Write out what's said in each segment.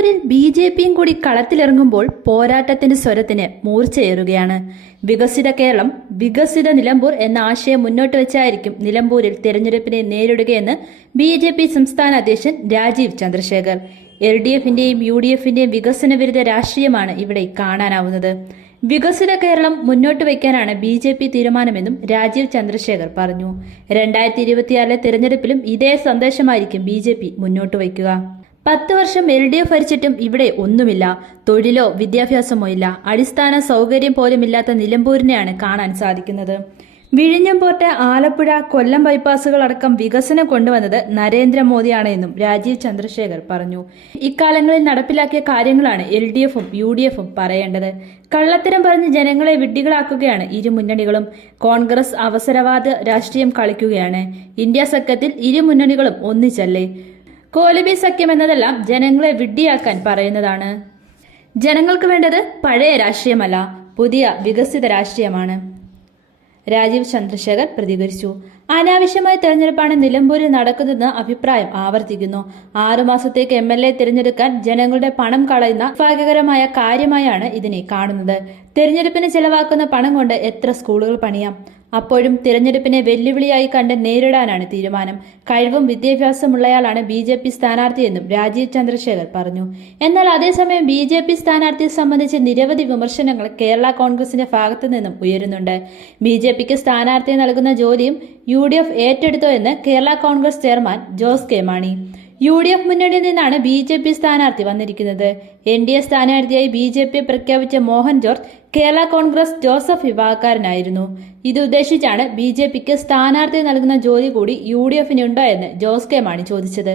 നിലമ്പൂരിൽ B J പിയും കൂടി കളത്തിലിറങ്ങുമ്പോൾ പോരാട്ടത്തിന്റെ സ്വരത്തിന് മൂർച്ചയേറുകയാണ്. വികസിത കേരളം വികസിത നിലമ്പൂർ എന്ന ആശയം മുന്നോട്ട് വെച്ചായിരിക്കും നിലമ്പൂരിൽ തെരഞ്ഞെടുപ്പിനെ നേരിടുകയെന്ന് ബി ജെ പി സംസ്ഥാന അധ്യക്ഷൻ രാജീവ് ചന്ദ്രശേഖർ. എൽ ഡി എഫിന്റെയും യു ഡി എഫിന്റെയും വികസന വിരുദ്ധ രാഷ്ട്രീയമാണ് ഇവിടെ കാണാനാവുന്നത്. വികസിത കേരളം മുന്നോട്ട് വയ്ക്കാനാണ് ബി ജെ പി തീരുമാനമെന്നും രാജീവ് ചന്ദ്രശേഖർ പറഞ്ഞു. രണ്ടായിരത്തി ഇരുപത്തിയാറിലെ തെരഞ്ഞെടുപ്പിലും ഇതേ സന്ദേശമായിരിക്കും ബി ജെ പി മുന്നോട്ട് വയ്ക്കുക. പത്ത് വർഷം എൽ ഡി എഫ് ഭരിച്ചിട്ടും ഇവിടെ ഒന്നുമില്ല. തൊഴിലോ വിദ്യാഭ്യാസമോ ഇല്ല. അടിസ്ഥാന സൗകര്യം പോലുമില്ലാത്ത നിലമ്പൂരിനെയാണ് കാണാൻ സാധിക്കുന്നത്. വിഴിഞ്ഞം പോർട്ട് ആലപ്പുഴ കൊല്ലം ബൈപ്പാസുകൾ അടക്കം വികസനം കൊണ്ടുവന്നത് നരേന്ദ്രമോദിയാണ് എന്നും രാജീവ് ചന്ദ്രശേഖർ പറഞ്ഞു. ഇക്കാലങ്ങളിൽ നടപ്പിലാക്കിയ കാര്യങ്ങളാണ് എൽ ഡി എഫും യു ഡി എഫും പറയേണ്ടത്. കള്ളത്തരം പറഞ്ഞ് ജനങ്ങളെ വിഡ്ഢികളാക്കുകയാണ് ഇരു മുന്നണികളും. കോൺഗ്രസ് അവസരവാദ രാഷ്ട്രീയം കളിക്കുകയാണ്. ഇന്ത്യ സഖ്യത്തിൽ ഇരു മുന്നണികളും ഒന്നിച്ചല്ലേ? കോലബി സഖ്യം എന്നതെല്ലാം ജനങ്ങളെ വിഡ്ഢിയാക്കാൻ പറയുന്നതാണ്. ജനങ്ങൾക്ക് വേണ്ടത് പഴയ രാഷ്ട്രീയമല്ല പുതിയ വികസിത രാഷ്ട്രീയമാണ്. രാജീവ് ചന്ദ്രശേഖർ പ്രതികരിച്ചു. അനാവശ്യമായ തെരഞ്ഞെടുപ്പാണ് നിലമ്പൂരിൽ നടക്കുന്നതെന്ന് അഭിപ്രായം ആവർത്തിക്കുന്നു. ആറുമാസത്തേക്ക് എം എൽ എ തിരഞ്ഞെടുക്കാൻ ജനങ്ങളുടെ പണം കളയുന്ന ഭാഗ്യകരമായ കാര്യമായാണ് ഇതിനെ കാണുന്നത്. തിരഞ്ഞെടുപ്പിന് ചെലവാക്കുന്ന പണം കൊണ്ട് എത്ര സ്കൂളുകൾ പണിയാം? അപ്പോഴും തിരഞ്ഞെടുപ്പിനെ വെല്ലുവിളിയായി കണ്ട് നേരിടാനാണ് തീരുമാനം. കഴിവും വിദ്യാഭ്യാസമുള്ളയാളാണ് ബി ജെ പി സ്ഥാനാർത്ഥിയെന്നും രാജീവ് ചന്ദ്രശേഖർ പറഞ്ഞു. എന്നാൽ അതേസമയം ബി ജെ പി സ്ഥാനാർത്ഥിയെ സംബന്ധിച്ച് നിരവധി വിമർശനങ്ങൾ കേരള കോൺഗ്രസിന്റെ ഭാഗത്തു നിന്നും ഉയരുന്നുണ്ട്. ബി ജെ പിക്ക് സ്ഥാനാർത്ഥിയെ നൽകുന്ന ജോലിയും യു എഫ് ഏറ്റെടുത്തോ എന്ന് Kerala Congress chairman Jose K Mani. U D F മുന്നണിയിൽ നിന്നാണ് ബി ജെ പി സ്ഥാനാർത്ഥി വന്നിരിക്കുന്നത്. എൻ ഡി എ സ്ഥാനാർത്ഥിയായി ബി ജെ പി പ്രഖ്യാപിച്ച മോഹൻ ജോർജ് കേരള കോൺഗ്രസ് ജോസഫ് വിഭാഗക്കാരനായിരുന്നു. ഇത് ഉദ്ദേശിച്ചാണ് ബി ജെ പിക്ക് സ്ഥാനാർത്ഥി നൽകുന്ന ജോലി കൂടി യു ഡി എഫിന് ഉണ്ടോ എന്ന് ജോസ് കെ മാണി ചോദിച്ചത്.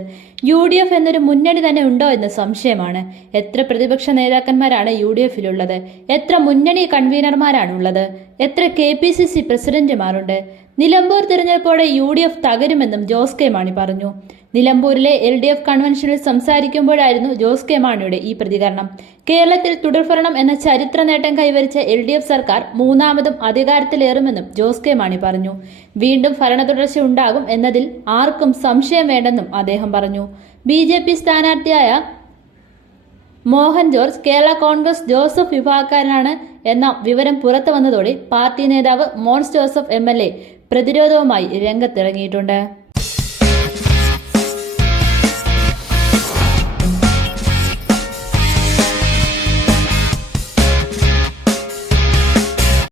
യു ഡി എഫ് എന്നൊരു മുന്നണി തന്നെ ഉണ്ടോ എന്ന് സംശയമാണ്. എത്ര പ്രതിപക്ഷ നേതാക്കന്മാരാണ് യു ഡി എഫിലുള്ളത്? എത്ര മുന്നണി കൺവീനർമാരാണുള്ളത്? എത്ര കെ പി സി സി പ്രസിഡന്റുമാരുണ്ട്? നിലമ്പൂർ തിരഞ്ഞെടുപ്പോടെ യു ഡി എഫ് തകരുമെന്നും ജോസ് കെ മാണി പറഞ്ഞു. നിലമ്പൂരിലെ എൽ ഡി എഫ് കൺവെൻഷനിൽ സംസാരിക്കുമ്പോഴായിരുന്നു ജോസ് കെ മാണിയുടെ ഈ പ്രതികരണം. കേരളത്തിൽ തുടർഭരണം എന്ന ചരിത്ര നേട്ടം കൈവരിച്ച എൽ ഡി എഫ് സർക്കാർ മൂന്നാമതും അധികാരത്തിലേറുമെന്നും ജോസ് കെ മാണി പറഞ്ഞു. വീണ്ടും ഭരണ തുടർച്ച ഉണ്ടാകും എന്നതിൽ ആർക്കും സംശയം വേണ്ടെന്നും അദ്ദേഹം പറഞ്ഞു. ബി ജെ പി സ്ഥാനാർത്ഥിയായ മോഹൻ ജോർജ് കേരള കോൺഗ്രസ് ജോസഫ് വിഭാഗക്കാരനാണ് എന്ന വിവരം പുറത്തു വന്നതോടെ പാർട്ടി നേതാവ് മോൻസ് ജോസഫ് എം പ്രതിരോധവുമായി രംഗത്തിറങ്ങിയിട്ടുണ്ട്.